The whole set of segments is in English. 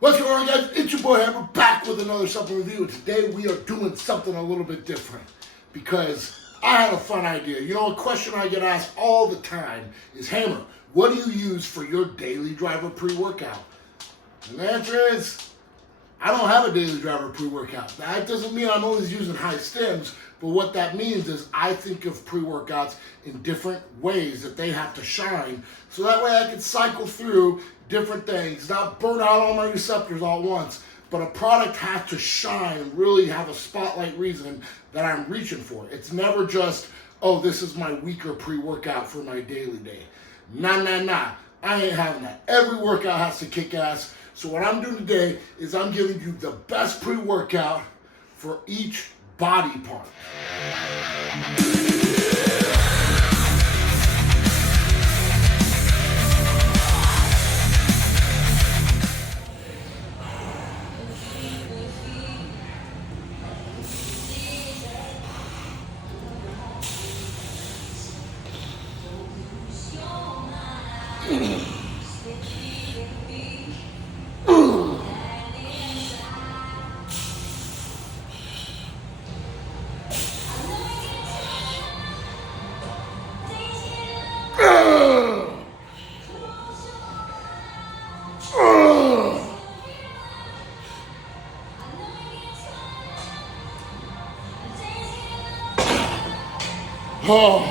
What's going on, guys? It's your boy Hammer back with another supplement review. Today we are doing something a little bit different because I had a fun idea. You know, a question I get asked all the time is, Hammer, what do you use for your daily driver pre-workout? And the answer is, I don't have a daily driver pre-workout. That doesn't mean I'm always using high stims, but what that means is I think of pre-workouts in different ways that they have to shine, so that way I can cycle through different things, not burn out all my receptors all at once, but a product has to shine, really have a spotlight reason that I'm reaching for. It's never just, oh, this is my weaker pre-workout for my daily day. Nah. I ain't having that. Every workout has to kick ass. So what I'm doing today is I'm giving you the best pre-workout for each body part. Oh.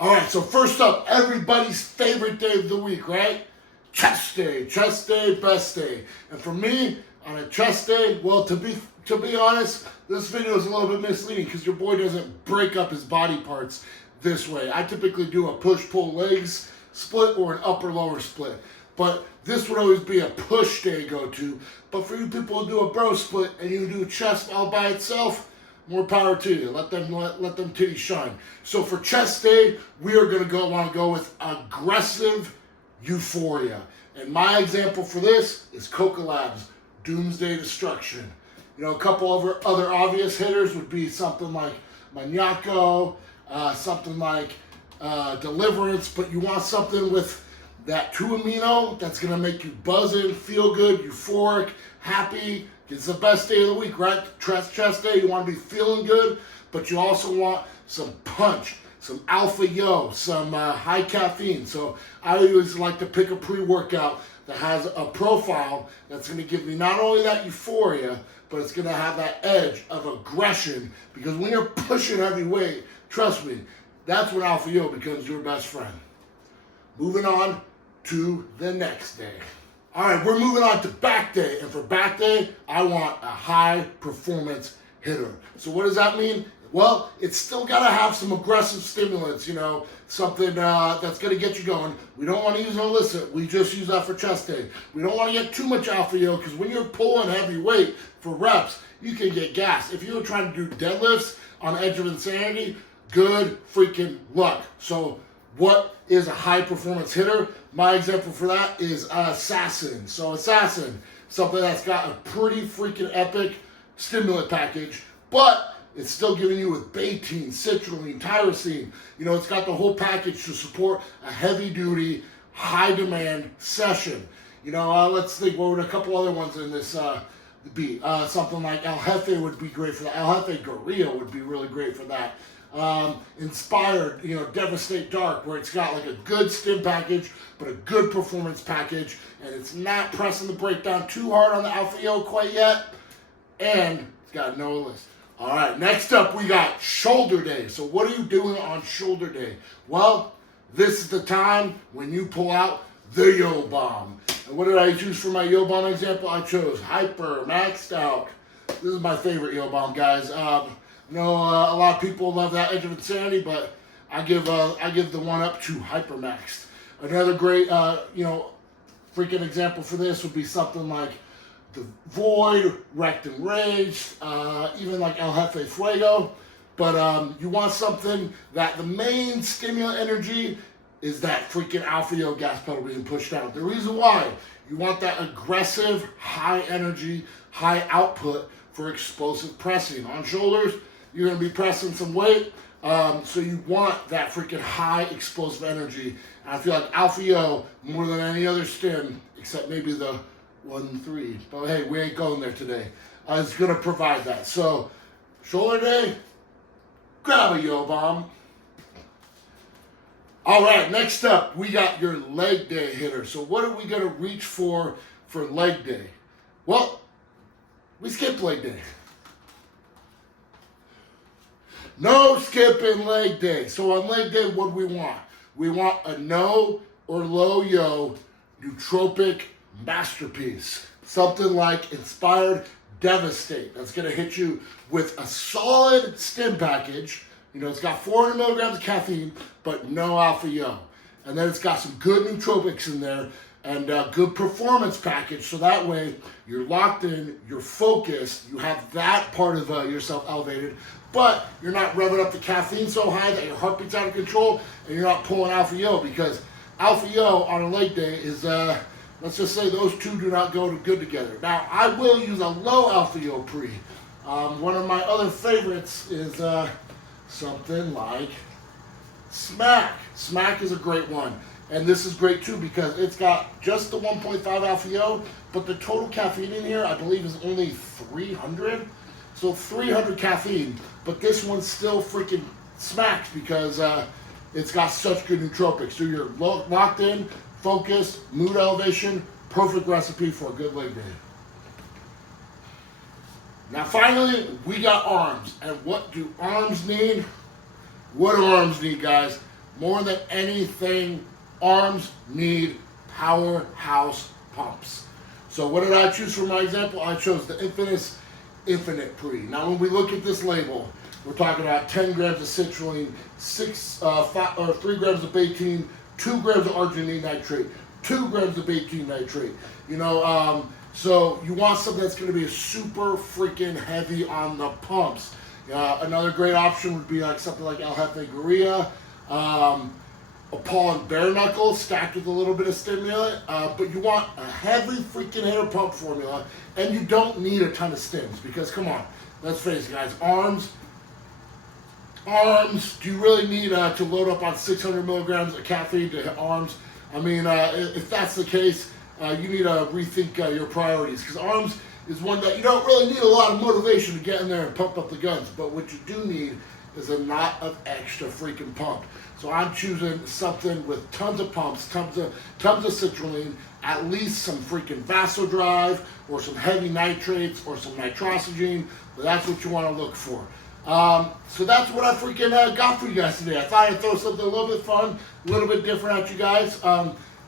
All right, so first up, everybody's favorite day of the week, right? Chest day, best day. And for me, on a chest day, well, to be honest, this video is a little bit misleading because your boy doesn't break up his body parts this way. I typically do a push-pull legs split or an upper-lower split. But this would always be a push day go-to. But for you people who do a bro split and you do chest all by itself, more power to you. Let them titties shine. So for chest day, we are gonna want to go with aggressive euphoria. And my example for this is COULDNT Doomsday Destruction. You know, a couple of other obvious hitters would be something like Maniaco, something like Deliverance, but you want something with that 2 amino that's gonna make you buzzing, feel good, euphoric, happy. It's the best day of the week, right? Chest day, you want to be feeling good, but you also want some punch, some alpha yo, some high caffeine. So I always like to pick a pre-workout that has a profile that's going to give me not only that euphoria, but it's going to have that edge of aggression, because when you're pushing heavy weight, trust me, that's when alpha yo becomes your best friend. Moving on to the next day. All right, we're moving on to back day. And for back day, I want a high performance hitter. So what does that mean? Well, it's still got to have some aggressive stimulants, you know, something that's going to get you going. We don't want to use an illicit. We just use that for chest day. We don't want to get too much alpha yo, because when you're pulling heavy weight for reps, you can get gassed. If you're trying to do deadlifts on the edge of insanity, good freaking luck. So what is a high performance hitter? My example for that is Assassin. So Assassin, something that's got a pretty freaking epic stimulant package, but it's still giving you with betaine, citrulline, tyrosine. You know, it's got the whole package to support a heavy duty, high demand session. You know, let's think, what would a couple other ones in this be? Something like El Jefe would be great for that. El Jefe Gorilla would be really great for that. Inspired, you know, DVST8 Dark, where it's got like a good stim package, but a good performance package, and it's not pressing the brake down too hard on the alpha yo quite yet, and it's got no list. All right, next up we got shoulder day. So what are you doing on shoulder day? Well, this is the time when you pull out the yo bomb. And what did I choose for my yo bomb example? I chose HYPERMAXD OUT. This is my favorite yo bomb, guys. You know, a lot of people love that edge of insanity, but I give the one up to HYPERMAXD. Another great, you know, freaking example for this would be something like the Void, Wrecked and Raged, even like El Jefe Fuego. But you want something that the main stimulant energy is that freaking alpha yo gas pedal being pushed out. The reason why, you want that aggressive, high energy, high output for explosive pressing. On shoulders, you're going to be pressing some weight. So you want that freaking high explosive energy. And I feel like Alpha Yo, more than any other stim, except maybe the 1-3, but hey, we ain't going there today, is going to provide that. So, shoulder day, grab a Yo Bomb. All right, next up, we got your leg day hitter. So what are we going to reach for leg day? Well, we skipped leg day. No skipping leg day. So on leg day, what do we want? We want a no or low yo nootropic masterpiece. Something like Inspired Devastate. That's going to hit you with a solid stim package. You know, it's got 400 milligrams of caffeine, but no Alpha Yo. And then it's got some good nootropics in there and a good performance package. So that way you're locked in, you're focused, you have that part of yourself elevated, but you're not revving up the caffeine so high that your heartbeat's out of control and you're not pulling Alpha Yo, because Alpha Yo on a leg day is, let's just say those two do not go good together. Now, I will use a low Alpha Yo pre. One of my other favorites is something like Smack. Smack is a great one. And this is great too because it's got just the 1.5 Alpha Yo, but the total caffeine in here, I believe, is only 300. So 300 caffeine, but this one still freaking smacks because it's got such good nootropics. So you're locked in, focused, mood elevation, perfect recipe for a good leg day. Now finally, we got arms. And what do arms need? What do arms need, guys? More than anything, arms need powerhouse pumps. So what did I choose for my example? I chose the Infinite Pre. Now when we look at this label, we're talking about 10 grams of citrulline, 3 grams of betaine, 2 grams of arginine nitrate, 2 grams of betaine nitrate. You know, so you want something that's going to be super freaking heavy on the pumps. Another great option would be like something like El Jefe Guerrilla, Paul and Bare Knuckles stacked with a little bit of stimulant, but you want a heavy freaking hitter pump formula, and you don't need a ton of stims because, come on, let's face it, guys, arms, do you really need to load up on 600 milligrams of caffeine to hit arms? I mean, if that's the case, you need to rethink your priorities, because arms is one that you don't really need a lot of motivation to get in there and pump up the guns, but what you do need is a lot of extra freaking pump. So I'm choosing something with tons of pumps, tons of citrulline, at least some freaking vasodrive, or some heavy nitrates, or some nitrosogene. But that's what you want to look for. So that's what I freaking got for you guys today. I thought I'd throw something a little bit fun, a little bit different at you guys.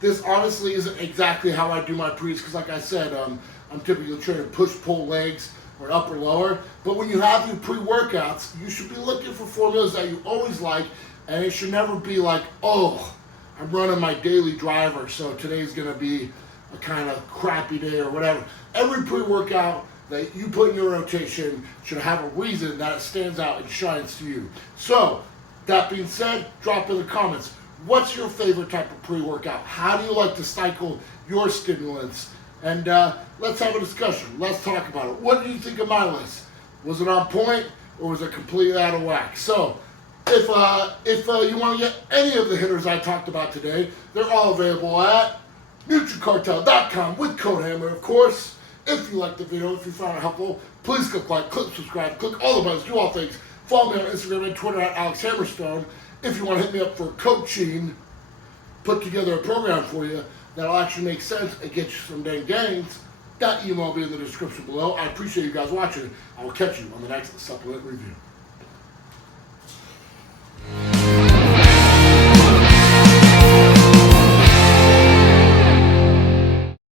This honestly isn't exactly how I do my pre's, because like I said, I'm typically trying to push-pull legs or upper lower. But when you have your pre-workouts, you should be looking for formulas that you always like, and it should never be like, oh, I'm running my daily driver, so today's gonna be a kind of crappy day or whatever. Every pre-workout that you put in your rotation should have a reason that it stands out and shines to you. So, that being said, drop in the comments. What's your favorite type of pre-workout? How do you like to cycle your stimulants? And let's have a discussion. Let's talk about it. What do you think of my list? Was it on point or was it completely out of whack? So, if you want to get any of the hitters I talked about today, they're all available at nutricartel.com with code HAMMER, of course. If you liked the video, if you found it helpful, please click like, click subscribe, click all the buttons, do all things. Follow me on Instagram and Twitter at AlexHammerstone. If you want to hit me up for coaching, put together a program for you that'll actually make sense and get you some dang gains, that email will be in the description below. I appreciate you guys watching. I will catch you on the next supplement review.